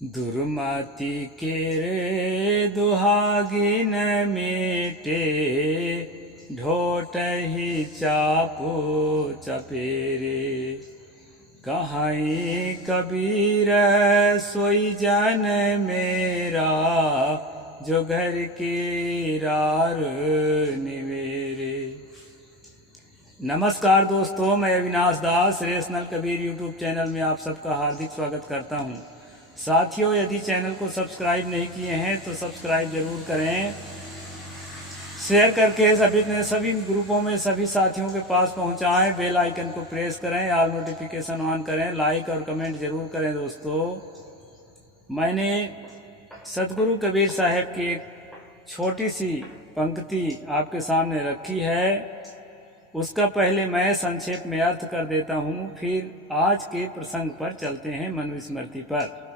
दुर्मति के रे दुहागिन मेटे, ढोटहि चापो चपेरे। कहीं कबीर सोई जन मेरा, जो घर के रार निवेरे। नमस्कार दोस्तों, मैं अविनाश दास रेशनल कबीर यूट्यूब चैनल में आप सबका हार्दिक स्वागत करता हूं। साथियों, यदि चैनल को सब्सक्राइब नहीं किए हैं तो सब्सक्राइब जरूर करें। शेयर करके सभी ग्रुपों में सभी साथियों के पास पहुंचाएं। बेल आइकन को प्रेस करें, ऑल नोटिफिकेशन ऑन करें, लाइक और कमेंट जरूर करें। दोस्तों, मैंने सतगुरु कबीर साहब की एक छोटी सी पंक्ति आपके सामने रखी है। उसका पहले मैं संक्षेप में अर्थ कर देता हूँ, फिर आज के प्रसंग पर चलते हैं, मनुस्मृति पर।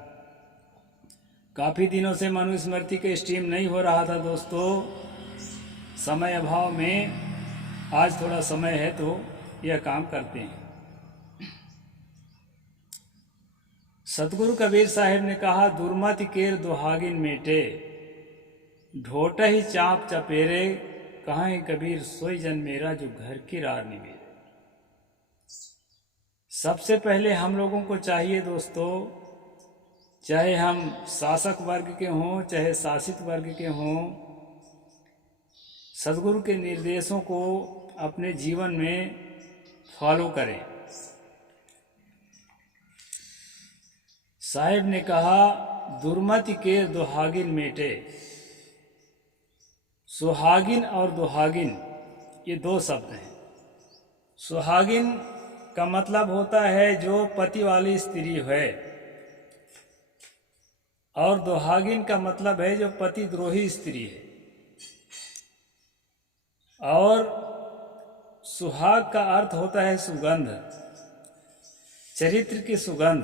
काफ़ी दिनों से मनुस्मृति के स्ट्रीम नहीं हो रहा था दोस्तों, समय अभाव में आज थोड़ा समय है तो यह काम करते हैं। सतगुरु कबीर साहब ने कहा, दुर्मति केर दुहागिन मेटे, ढोटहि चाप चपेरे। कहाँ कबीर सोई जन मेरा, जो घर की रार निवेरे। सबसे पहले हम लोगों को चाहिए दोस्तों, चाहे हम शासक वर्ग के हों चाहे शासित वर्ग के हों, सद्गुरु के निर्देशों को अपने जीवन में फॉलो करें। साहिब ने कहा, दुर्मति के दुहागिन मेटे। सुहागिन और दुहागिन ये दो शब्द हैं। सुहागिन का मतलब होता है जो पति वाली स्त्री है, और दुहागिन का मतलब है जो पति द्रोही स्त्री है। और सुहाग का अर्थ होता है सुगंध, चरित्र की सुगंध,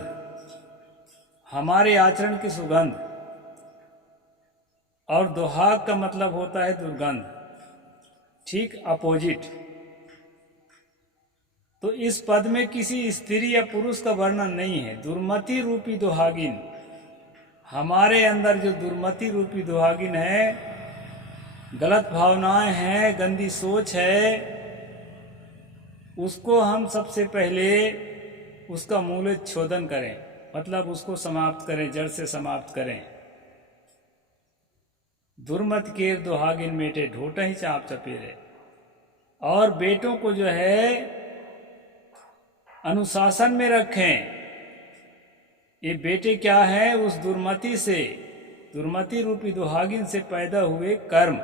हमारे आचरण की सुगंध। और दुहाग का मतलब होता है दुर्गंध, ठीक अपोजिट। तो इस पद में किसी स्त्री या पुरुष का वर्णन नहीं है। दुर्मति रूपी दुहागिन, हमारे अंदर जो दुर्मति रूपी दुहागिन है, गलत भावनाएं हैं, गंदी सोच है, उसको हम सबसे पहले उसका मूलोच्छेदन करें, मतलब उसको समाप्त करें, जड़ से समाप्त करें। दुर्मत केर दुहागिन मेटे, ढोटहि चाप चपेरे। और बेटों को जो है अनुशासन में रखें। ये बेटे क्या है, उस दुर्मति से, दुर्मति रूपी दुहागिन से पैदा हुए कर्म,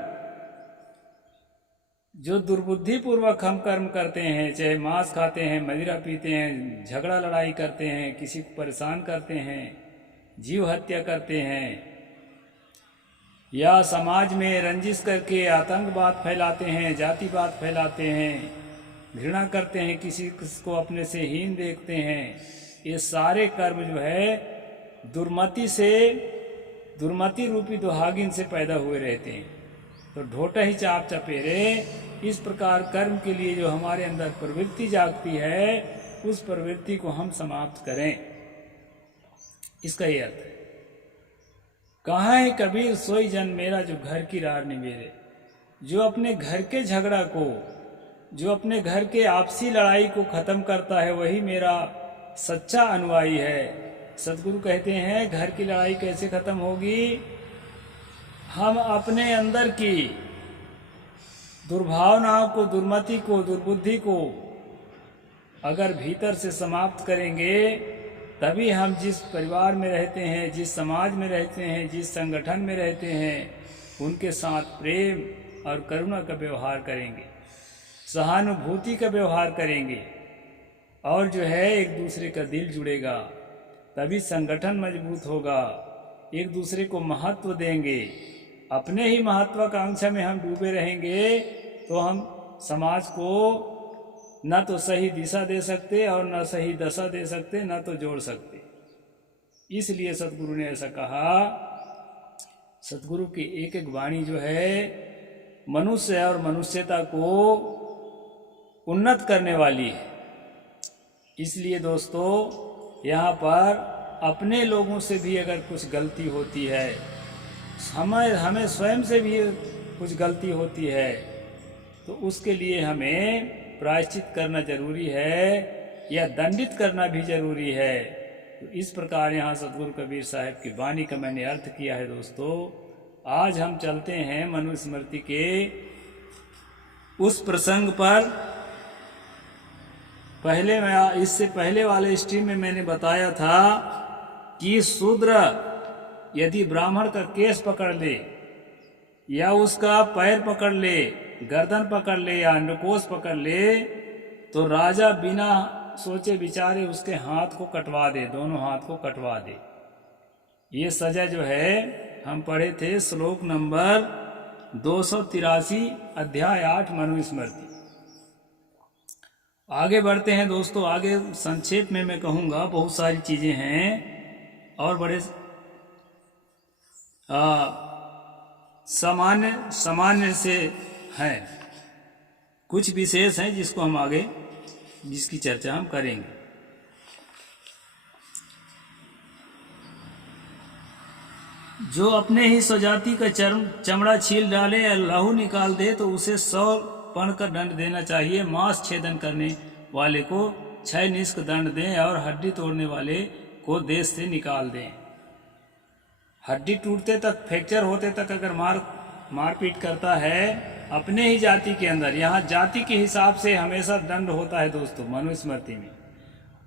जो दुर्बुद्धि पूर्वक हम कर्म करते हैं, चाहे मांस खाते हैं, मदिरा पीते हैं, झगड़ा लड़ाई करते हैं, किसी को परेशान करते हैं, जीव हत्या करते हैं, या समाज में रंजिश करके आतंकवाद फैलाते हैं, जातिवाद फैलाते हैं, घृणा करते हैं, किसी को अपने से हीन देखते हैं, ये सारे कर्म जो है दुर्मति से, दुर्मति रूपी दुहागिन से पैदा हुए रहते हैं। तो ढोटहि चाप चपेरे, इस प्रकार कर्म के लिए जो हमारे अंदर प्रवृत्ति जागती है, उस प्रवृत्ति को हम समाप्त करें। इसका ये अर्थ है। कहाँ है कबीर सोई जन मेरा, जो घर की रार निवेरे। जो अपने घर के झगड़ा को, जो अपने घर के आपसी लड़ाई को खत्म करता है, वही मेरा सच्चा अनुयायी है। सतगुरु कहते हैं, घर की लड़ाई कैसे खत्म होगी? हम अपने अंदर की दुर्भावनाओं को, दुर्मति को, दुर्बुद्धि को अगर भीतर से समाप्त करेंगे, तभी हम जिस परिवार में रहते हैं, जिस समाज में रहते हैं, जिस संगठन में रहते हैं, उनके साथ प्रेम और करुणा का व्यवहार करेंगे, सहानुभूति का व्यवहार करेंगे, और जो है एक दूसरे का दिल जुड़ेगा, तभी संगठन मजबूत होगा। एक दूसरे को महत्व देंगे। अपने ही महत्वाकांक्षा में हम डूबे रहेंगे तो हम समाज को न तो सही दिशा दे सकते और न सही दशा दे सकते, न तो जोड़ सकते। इसलिए सतगुरु ने ऐसा कहा। सतगुरु की एक एक वाणी जो है मनुष्य और मनुष्यता को उन्नत करने वाली है। इसलिए दोस्तों, यहाँ पर अपने लोगों से भी अगर कुछ गलती होती है, हमें स्वयं से भी कुछ गलती होती है, तो उसके लिए हमें प्रायश्चित करना जरूरी है या दंडित करना भी जरूरी है। तो इस प्रकार यहाँ सतगुरु कबीर साहब की वाणी का मैंने अर्थ किया है। दोस्तों, आज हम चलते हैं मनुस्मृति के उस प्रसंग पर। इससे पहले वाले स्ट्रीम में मैंने बताया था कि शूद्र यदि ब्राह्मण का केस पकड़ ले या उसका पैर पकड़ ले, गर्दन पकड़ ले या अंडकोश पकड़ ले, तो राजा बिना सोचे विचारे उसके हाथ को कटवा दे, दोनों हाथ को कटवा दे। ये सजा जो है हम पढ़े थे श्लोक नंबर 283 अध्याय 8 मनुस्मृति। आगे बढ़ते हैं दोस्तों। आगे संक्षेप में मैं कहूँगा, बहुत सारी चीज़ें हैं और बड़े सामान्य से हैं, कुछ विशेष हैं जिसको हम आगे जिसकी चर्चा हम करेंगे। जो अपने ही स्वजाति का चमड़ा छील डाले या लहू निकाल दे तो उसे 100 पण का दंड देना चाहिए। मांस छेदन करने वाले को 6 निष्क दंड दें और हड्डी तोड़ने वाले को देश से निकाल दें। हड्डी टूटते तक, फ्रैक्चर होते तक अगर मारपीट करता है अपने ही जाति के अंदर, यहाँ जाति के हिसाब से हमेशा दंड होता है दोस्तों। मनुस्मृति में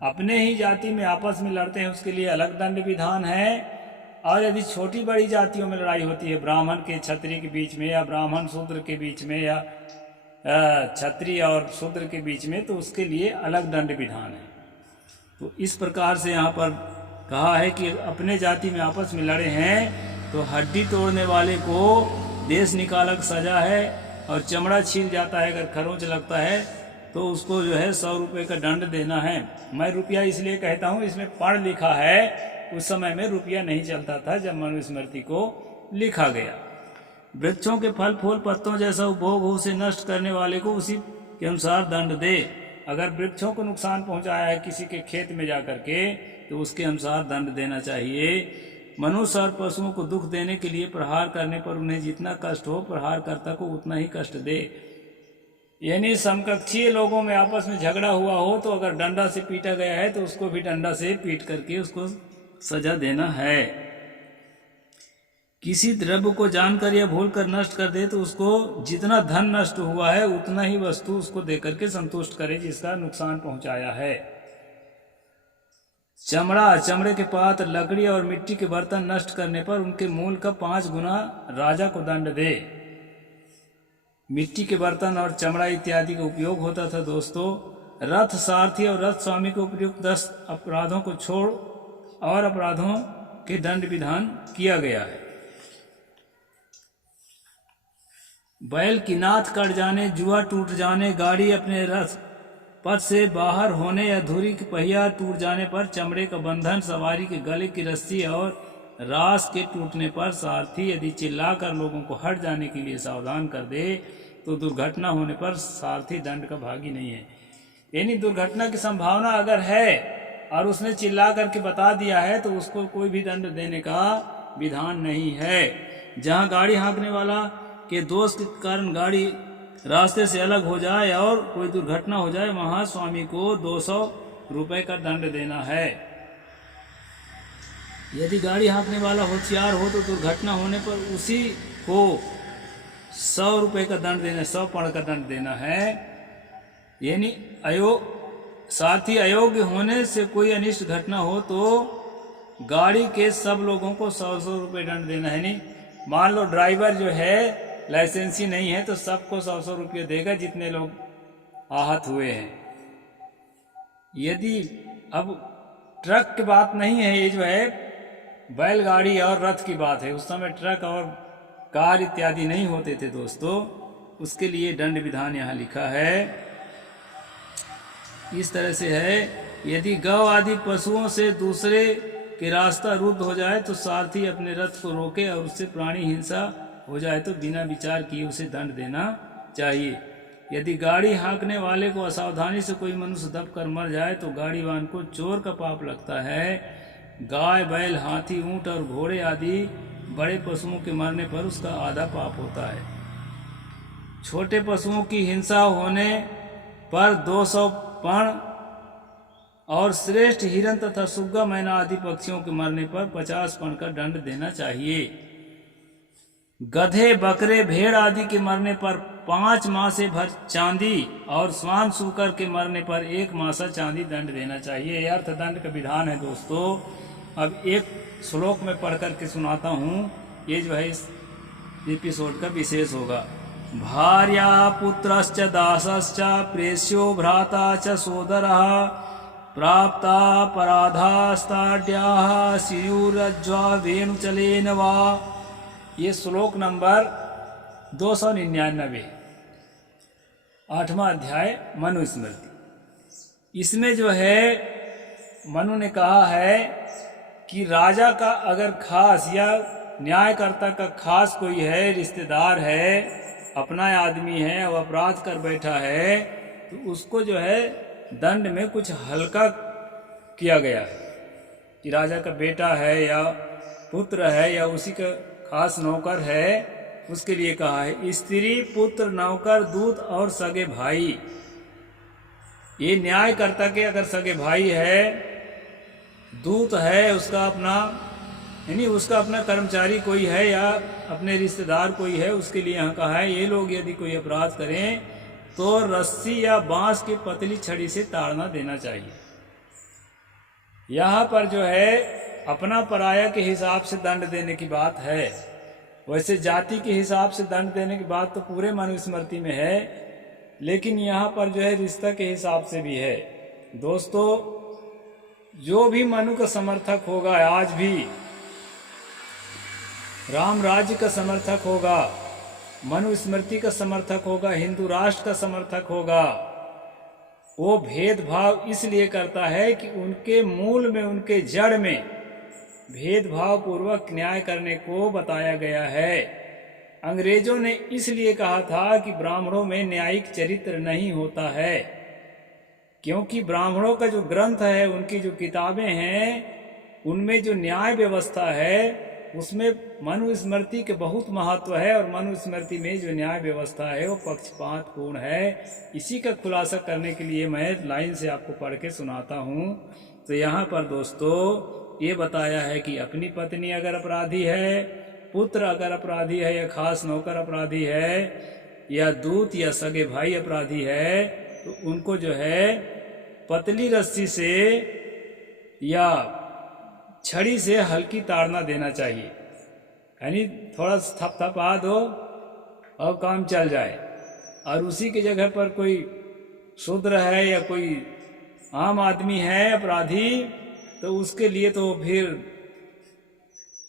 अपने ही जाति में आपस में लड़ते हैं उसके लिए अलग दंड विधान है। और यदि छोटी बड़ी जातियों में लड़ाई होती है, ब्राह्मण के क्षत्रिय के बीच में या ब्राह्मण शूद्र के बीच में या क्षत्रिय और शूद्र के बीच में, तो उसके लिए अलग दंड विधान है। तो इस प्रकार से यहाँ पर कहा है कि अपने जाति में आपस में लड़े हैं तो हड्डी तोड़ने वाले को देश निकालक सजा है, और चमड़ा छील जाता है, अगर खरोंच लगता है तो उसको जो है 100 रुपये का दंड देना है। मैं रुपया इसलिए कहता हूँ, इसमें पढ़ लिखा है। उस समय में रुपया नहीं चलता था जब मनुस्मृति को लिखा गया। वृक्षों के फल फूल पत्तों जैसा उपभोग हो उसे नष्ट करने वाले को उसी के अनुसार दंड दे। अगर वृक्षों को नुकसान पहुंचाया है किसी के खेत में जाकर के, तो उसके अनुसार दंड देना चाहिए। मनुष्य और पशुओं को दुख देने के लिए प्रहार करने पर उन्हें जितना कष्ट हो, प्रहारकर्ता को उतना ही कष्ट दे। यानी समकक्षीय लोगों में आपस में झगड़ा हुआ हो तो अगर डंडा से पीटा गया है तो उसको भी डंडा से पीट करके उसको सजा देना है। किसी द्रव्य को जानकर या भूलकर नष्ट कर दे तो उसको जितना धन नष्ट हुआ है उतना ही वस्तु उसको देकर के संतुष्ट करे जिसका नुकसान पहुंचाया है। चमड़े के पात्र, लकड़ी और मिट्टी के बर्तन नष्ट करने पर उनके मूल का 5 गुना राजा को दंड दे। मिट्टी के बर्तन और चमड़ा इत्यादि का उपयोग होता था दोस्तों। रथ सारथी और रथ स्वामी को उपयुक्त 10 अपराधों को छोड़ और अपराधों के दंड विधान किया गया है। बैल की नाथ कट जाने, जुआ टूट जाने, गाड़ी अपने रथ पथ से बाहर होने या धुरी की पहिया टूट जाने पर, चमड़े का बंधन, सवारी के गले की रस्सी और रास के टूटने पर सारथी यदि चिल्लाकर लोगों को हट जाने के लिए सावधान कर दे तो दुर्घटना होने पर सारथी दंड का भागी नहीं है। यानी दुर्घटना की संभावना अगर है और उसने चिल्ला करके बता दिया है तो उसको कोई भी दंड देने का विधान नहीं है। जहां गाड़ी हाँकने वाला के दोष के कारण गाड़ी रास्ते से अलग हो जाए और कोई दुर्घटना हो जाए, वहां स्वामी को 200 रुपये का दंड देना है। यदि गाड़ी हाँकने वाला होशियार हो तो दुर्घटना होने पर उसी को 100 रुपये का दंड देना, 100 पण का दंड देना है। यानी साथ ही अयोग्य होने से कोई अनिष्ट घटना हो तो गाड़ी के सब लोगों को 100 रुपये दंड देना है। नहीं, मान लो ड्राइवर जो है लाइसेंसी नहीं है तो सबको 100 रुपये देगा जितने लोग आहत हुए हैं। यदि अब ट्रक की बात नहीं है, ये जो है बैलगाड़ी और रथ की बात है। उस समय ट्रक और कार इत्यादि नहीं होते थे दोस्तों, उसके लिए दंड विधान यहाँ लिखा है। इस तरह से है, यदि गौ आदि पशुओं से दूसरे के रास्ता रुद्ध हो जाए तो सारथी अपने रथ को रोके और उससे प्राणी हिंसा हो जाए तो बिना विचार किए उसे दंड देना चाहिए। यदि गाड़ी हाँकने वाले को असावधानी से कोई मनुष्य दब कर मर जाए तो गाड़ीवान को चोर का पाप लगता है गाय, बैल, हाथी, ऊंट और घोड़े आदि बड़े पशुओं के मरने पर उसका आधा पाप होता है। छोटे पशुओं की हिंसा होने पर 200 पण और श्रेष्ठ हिरण तथा सुग्गा, मैना आदि पक्षियों के मरने पर 50 पण का दंड देना चाहिए। गधे, बकरे, भेड़ आदि के मरने पर 5 माह से भर चांदी और स्वान सूकर के मरने पर 1 मासा चांदी दंड देना चाहिए। यह अर्थदंड का विधान है दोस्तों। अब एक श्लोक में पढ़ करके सुनाता हूँ, ये जो है इस एपिसोड का विशेष होगा। भार्या पुत्रश्च दासश्च प्रेष्यो भ्राता च सोदरः प्राप्ता पराधास्ताड्याः स्युरज्वा वेणुचलेन वा। ये श्लोक नंबर 299, 8वां अध्याय मनुस्मृति। इसमें जो है मनु ने कहा है कि राजा का अगर खास या न्यायकर्ता का खास कोई है, रिश्तेदार है, अपना आदमी है और अपराध कर बैठा है, तो उसको जो है दंड में कुछ हल्का किया गया है कि राजा का बेटा है या पुत्र है या उसी का खास नौकर है, उसके लिए कहा है। स्त्री, पुत्र, नौकर, दूत और सगे भाई। ये न्यायकर्ता के अगर सगे भाई है, दूत है, उसका अपना यानी उसका अपना कर्मचारी कोई है या अपने रिश्तेदार कोई है, उसके लिए यहाँ कहा है ये लोग यदि कोई अपराध करें तो रस्सी या बांस की पतली छड़ी से ताड़ना देना चाहिए। यहाँ पर जो है अपना पराया के हिसाब से दंड देने की बात है। वैसे जाति के हिसाब से दंड देने की बात तो पूरे मनुस्मृति में है, लेकिन यहाँ पर जो है रिश्ता के हिसाब से भी है। दोस्तों, जो भी मनु का समर्थक होगा, आज भी राम राज्य का समर्थक होगा, मनुस्मृति का समर्थक होगा, हिंदू राष्ट्र का समर्थक होगा, वो भेदभाव इसलिए करता है कि उनके मूल में, उनके जड़ में भेदभाव पूर्वक न्याय करने को बताया गया है। अंग्रेजों ने इसलिए कहा था कि ब्राह्मणों में न्यायिक चरित्र नहीं होता है, क्योंकि ब्राह्मणों का जो ग्रंथ है, उनकी जो किताबें हैं, उनमें जो न्याय व्यवस्था है उसमें मनुस्मृति के बहुत महत्व है और मनुस्मृति में जो न्याय व्यवस्था है वो पक्षपातपूर्ण है। इसी का खुलासा करने के लिए मैं लाइन से आपको पढ़ के सुनाता हूँ। तो यहाँ पर दोस्तों ये बताया है कि अपनी पत्नी अगर अपराधी है, पुत्र अगर अपराधी है या खास नौकर अपराधी है या दूत या सगे भाई अपराधी है, तो उनको जो है पतली रस्सी से या छड़ी से हल्की ताड़ना देना चाहिए, यानी थोड़ा थपथपा दो और काम चल जाए। और उसी की जगह पर कोई शूद्र है या कोई आम आदमी है अपराधी, तो उसके लिए तो फिर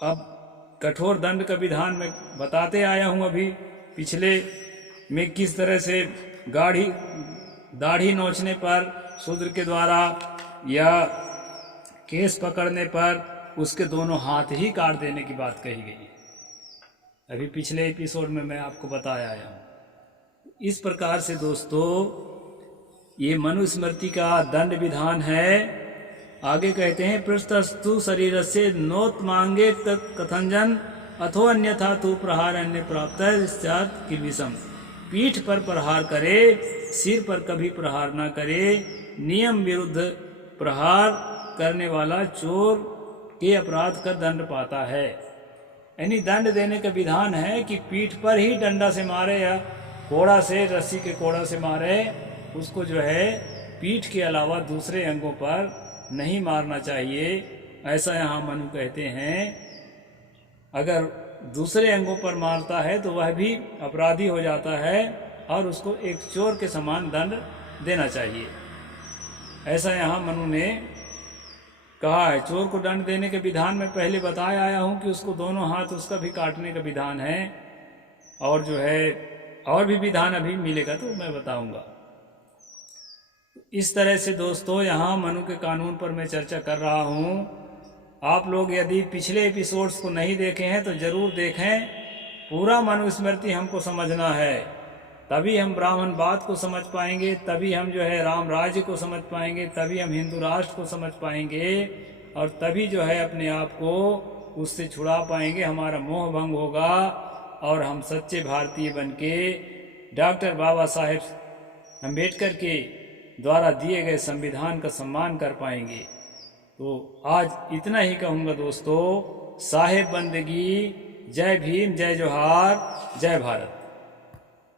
अब कठोर दंड का विधान मैं बताते आया हूँ। अभी पिछले में किस तरह से दाढ़ी नोचने पर शूद्र के द्वारा या केस पकड़ने पर उसके दोनों हाथ ही काट देने की बात कही गई है। अभी पिछले एपिसोड में मैं आपको बताया आया हूँ। इस प्रकार से दोस्तों ये मनुस्मृति का दंड विधान है। आगे कहते हैं, पृष्ठस्तु शरीर से नोत मांगे कथंजन अथो अन्यथा तु प्रहार अन्य प्राप्त है किलविषम। पीठ पर प्रहार करे, सिर पर कभी प्रहार ना करे। नियम विरुद्ध प्रहार करने वाला चोर के अपराध का दंड पाता है। यानी दंड देने का विधान है कि पीठ पर ही डंडा से मारे या कोड़ा से, रस्सी के कोड़ा से मारे, उसको जो है पीठ के अलावा दूसरे अंगों पर नहीं मारना चाहिए, ऐसा यहाँ मनु कहते हैं। अगर दूसरे अंगों पर मारता है तो वह भी अपराधी हो जाता है और उसको एक चोर के समान दंड देना चाहिए, ऐसा यहाँ मनु ने कहा है। चोर को दंड देने के विधान में पहले बताया आया हूँ कि उसको दोनों हाथ उसका भी काटने का विधान है, और जो है और भी विधान अभी मिलेगा तो मैं बताऊंगा। इस तरह से दोस्तों यहाँ मनु के कानून पर मैं चर्चा कर रहा हूँ। आप लोग यदि पिछले एपिसोड्स को नहीं देखे हैं तो जरूर देखें। पूरा मनुस्मृति हमको समझना है, तभी हम ब्राह्मणवाद को समझ पाएंगे, तभी हम जो है राम राज्य को समझ पाएंगे, तभी हम हिंदू राष्ट्र को समझ पाएंगे। और तभी जो है अपने आप को उससे छुड़ा पाएंगे, हमारा मोह भंग होगा और हम सच्चे भारतीय बनके डॉक्टर बाबा साहेब अम्बेडकर के द्वारा दिए गए संविधान का सम्मान कर पाएंगे। तो आज इतना ही कहूँगा दोस्तों, साहेब बंदगी, जय भीम, जय जोहार, जय भारत।